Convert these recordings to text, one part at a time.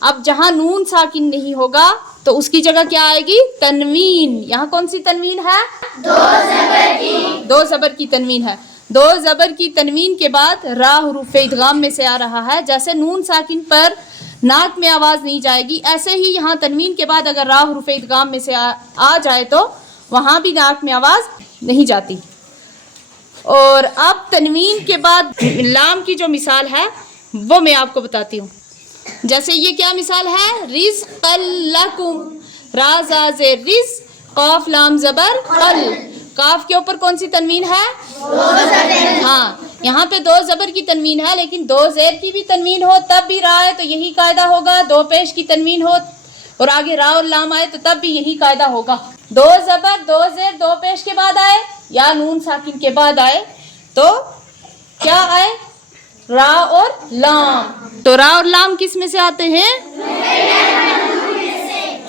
اب جہاں نون ساکن نہیں ہوگا تو اس کی جگہ کیا آئے گی؟ تنوین. یہاں کون سی تنوین ہے؟ دو زبر کی تنوین ہے. دو زبر کی تنوین کے بعد را حروف ادغام میں سے آ رہا ہے. جیسے نون ساکن پر ناک میں آواز نہیں جائے گی، ایسے ہی یہاں تنوین کے بعد اگر را حروف ادغام میں سے آ جائے تو وہاں بھی ناک میں آواز نہیں جاتی. اور اب تنوین کے بعد لام کی جو مثال ہے وہ میں آپ کو بتاتی ہوں. جیسے یہ کیا مثال ہے؟ رزق لکم، را زا زیر رز، قاف لام زبر قل. کاف کے اوپر کون سی تنوین ہے؟ ہاں، یہاں پہ دو زبر کی تنوین ہے، لیکن دو زیر کی بھی تنوین ہو تب بھی را ہے تو یہی قاعدہ ہوگا. دو پیش کی تنوین ہو اور آگے را اور لام آئے تو تب بھی یہی قاعدہ ہوگا. دو زبر دو زیر دو پیش کے بعد آئے یا نون ساکن کے بعد آئے تو کیا آئے؟ را اور لام. تو را اور لام کس میں سے آتے ہیں؟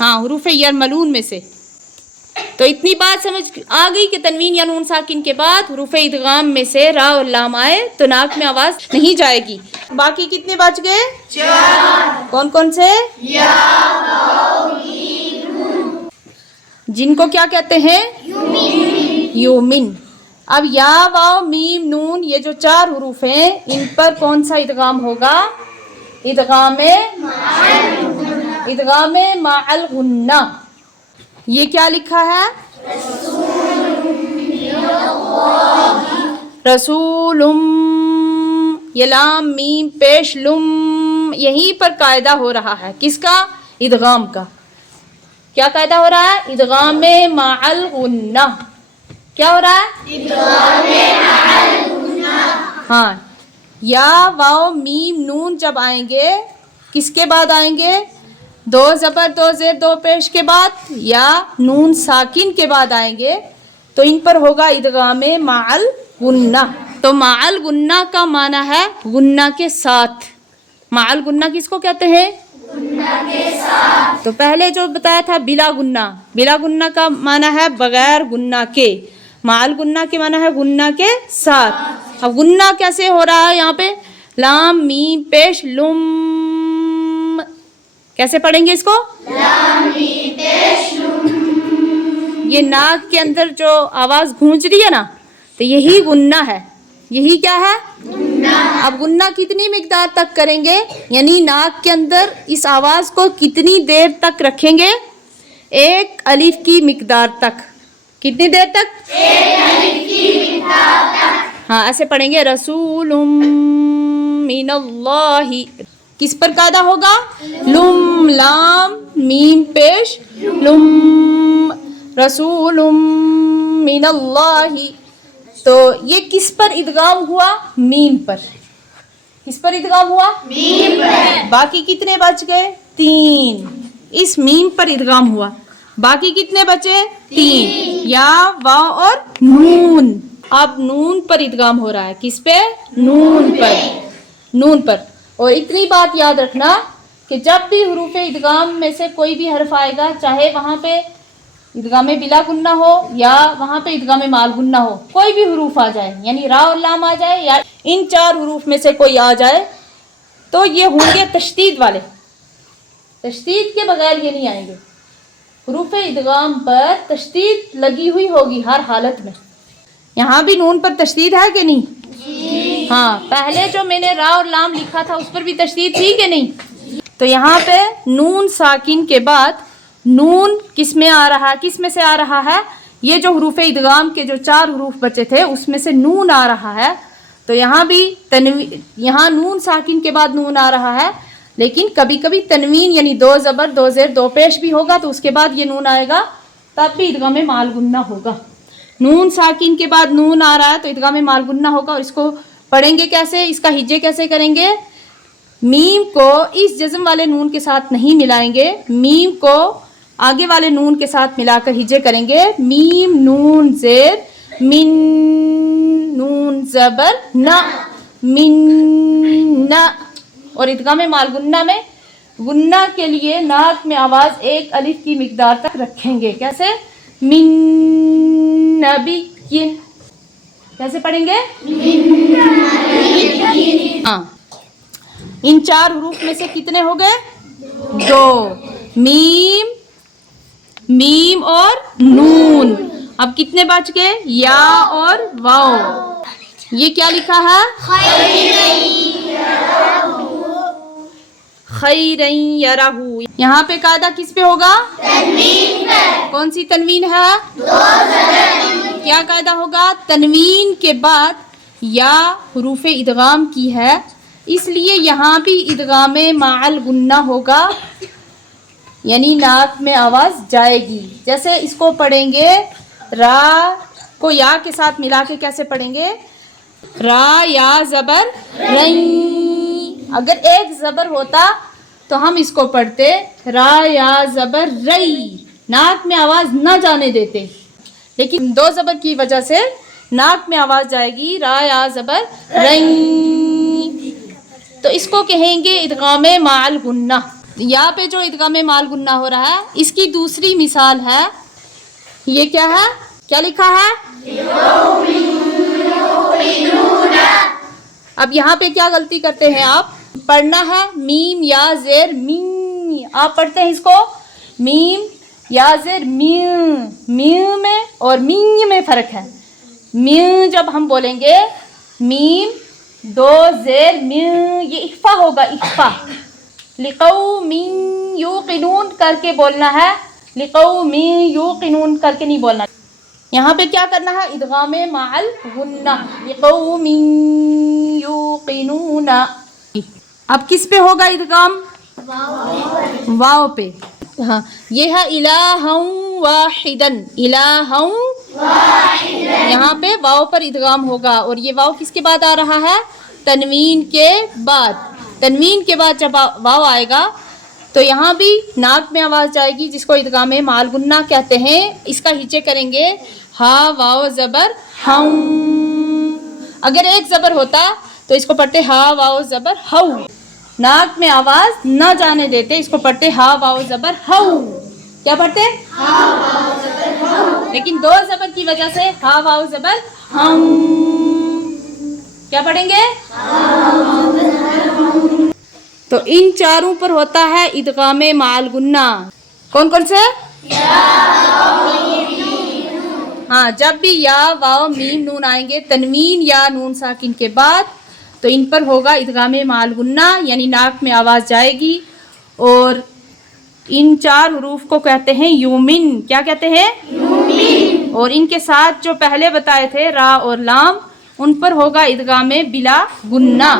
ہاں، حروف یرملون میں سے. تو اتنی بات سمجھ آ گئی کہ تنوین یا نون ساکن کے بعد حروف ادغام میں سے را اور لام آئے تو ناک میں آواز نہیں جائے گی. باقی کتنے بچ گئے؟ 4. کون کون سے؟ یا جن کو کیا کہتے ہیں؟ یومن. اب یا واو میم نون یہ جو 4 حروف ہیں ان پر کون سا ادغام ہوگا؟ ادغام مع الغنہ. یہ کیا لکھا ہے؟ رسول. یہ لام میم پیش لم، یہیں پر قاعدہ ہو رہا ہے کس کا؟ ادغام کا. کیا قاعدہ ہو رہا ہے؟ ادغام مع الغنہ. کیا ہو رہا ہے؟ ادغام مع الغنہ. ہاں، یا واو میم نون جب آئیں گے کس کے بعد آئیں گے؟ دو زبر دو زیر دو پیش کے بعد یا نون ساکن کے بعد آئیں گے تو ان پر ہوگا ادغام مع الغنہ. تو مع الغنہ کا معنی ہے غنہ کے ساتھ. مع الغنہ کس کو کہتے ہیں؟ غنہ کے ساتھ. تو پہلے جو بتایا تھا بلا غنہ، بلا غنہ کا معنی ہے بغیر غنہ کے. مع الغنہ کے معنی ہے غنہ کے ساتھ. اب غنہ کیسے ہو رہا ہے؟ یہاں پہ لام میم پیش لم. کیسے پڑھیں گے اس کو؟ لام میم پیش لم. یہ ناک کے اندر جو آواز گونج رہی ہے نا تو یہی غنہ ہے. یہی کیا ہے؟ غنہ. اب غنہ کتنی مقدار تک کریں گے؟ یعنی ناک کے اندر اس آواز کو کتنی دیر تک رکھیں گے؟ 1 الف کی مقدار تک. کتنی دیر تک؟ 1 الف کی مقدار تک. ہاں، ایسے پڑھیں گے رسول من اللہ. کس پر قاعدہ ہوگا؟ لم لام میم پیش لم. رسول من اللہ. تو یہ کس پر ادغام ہوا؟ میم پر. کس پر ادغام ہوا؟ میم پر. باقی کتنے بچ گئے؟ 3. اس میم پر ادغام ہوا. باقی کتنے بچے؟ 3. یا واو اور نون. اب نون پر ادغام ہو رہا ہے. کس پہ؟ نون پر. نون پر. اور اتنی بات یاد رکھنا کہ جب بھی حروف ادغام میں سے کوئی بھی حرف آئے گا، چاہے وہاں پہ ادغام بلا غنہ ہو یا وہاں پہ ادغام مع الغنہ ہو، کوئی بھی حروف آ جائے یعنی را اور لام آ جائے یا ان 4 حروف میں سے کوئی آ جائے تو یہ ہوں گے تشدید والے. تشدید کے بغیر یہ نہیں آئیں گے. حروف ادغام پر تشدید لگی ہوئی ہوگی ہر حالت میں. یہاں بھی نون پر تشدید ہے کہ نہیں؟ ہاں، پہلے جو میں نے را اور لام لکھا تھا اس پر بھی تشدید تھی کہ نہیں؟ تو یہاں پہ نون ساکن کے بعد نون کس میں آ رہا ہے؟ کس میں سے آ رہا ہے؟ یہ جو حروف ادغام کے جو 4 حروف بچے تھے اس میں سے نون آ رہا ہے. تو یہاں بھی یہاں نون ساکن کے بعد نون آ رہا ہے، لیکن کبھی کبھی تنوین یعنی 2 زبر 2 زیر 2 پیش بھی ہوگا تو اس کے بعد یہ نون آئے گا تب بھی ادغام مع الغنہ ہوگا. نون ساکن کے بعد نون آ رہا ہے تو ادغام مع الغنہ ہوگا. اور اس کو پڑھیں گے کیسے؟ اس کا ہجے کیسے کریں گے؟ میم کو اس جزم والے نون کے ساتھ نہیں ملائیں گے، میم کو آگے والے نون کے ساتھ ملا کر ہجے کریں گے. میم نون زیر من نون زبر نہ من نہ. اور ادغام مع الغنہ میں غنہ کے لیے ناک میں آواز 1 الف کی مقدار تک رکھیں گے. کیسے؟ من نبی. کیسے پڑھیں گے؟ ہاں، ان 4 حروف میں سے کتنے ہو گئے؟ دو. میم میم اور نون. اب کتنے بچ گئے؟ یا اور واو. یہ کیا لکھا ہے؟ خیرن یرہ. یہاں پہ قاعدہ کس پہ ہوگا؟ تنوین پہ. کون سی تنوین ہے؟ کیا قاعدہ ہوگا؟ تنوین کے بعد یا حروف ادغام کی ہے، اس لیے یہاں بھی ادغام مع الغنہ ہوگا، یعنی ناک میں آواز جائے گی. جیسے اس کو پڑھیں گے، را کو یا کے ساتھ ملا کے کیسے پڑھیں گے؟ را یا زبر رئی. اگر ایک زبر ہوتا تو ہم اس کو پڑھتے را یا زبر رئی، ناک میں آواز نہ جانے دیتے، لیکن دو زبر کی وجہ سے ناک میں آواز جائے گی را یا زبر رئی. تو اس کو کہیں گے ادغام مع الغنہ. یہاں پہ جو ادغام مع الغنہ ہو رہا ہے، اس کی دوسری مثال ہے، یہ کیا ہے؟ کیا لکھا ہے؟ اب یہاں پہ کیا غلطی کرتے ہیں آپ؟ پڑھنا ہے میم یا زیر می. آپ پڑھتے ہیں اس کو میم یا زیر می. می میں اور می میں فرق ہے. می جب ہم بولیں گے میم دو زیر می، یہ اخفا ہوگا، اخفا. لقوم یوقنون کر کے بولنا ہے، لقوم یوقنون کر کے نہیں بولنا. یہاں پہ کیا کرنا ہے؟ ادغام مع الغنہ، لقوم یوقنون. اب کس پہ ہوگا ادغام؟ واو پہ. ہاں یہ ہے الہا واحدا. الہا یہاں پہ واو پر ادغام ہوگا، اور یہ واو کس کے بعد آ رہا ہے؟ تنوین کے بعد. تنوین کے بعد جب واو آئے گا تو یہاں بھی ناک میں آواز جائے گی، جس کو ادغام مع الغنہ کہتے ہیں. اس کا ہیچے کریں گے ہا واو زبر ہم. اگر ایک زبر ہوتا تو اس کو پڑھتے ہا واو زبر ہو، ناک میں آواز نہ جانے دیتے، اس کو پڑھتے ہا واو زبر ہو. کیا پڑھتے؟ لیکن دو زبر کی وجہ سے ہا واو زبر ہم. کیا پڑھیں گے؟ تو ان چاروں پر ہوتا ہے ادغام مع الغنہ. کون کون سے؟ ہاں جب بھی یا واو میم نون آئیں گے تنوین یا نون ساکن کے بعد، تو ان پر ہوگا ادغام مع الغنہ، یعنی ناک میں آواز جائے گی. اور ان چار حروف کو کہتے ہیں یومن. کیا کہتے ہیں؟ یومن. اور ان کے ساتھ جو پہلے بتائے تھے را اور لام، ان پر ہوگا ادغام بلا غنہ.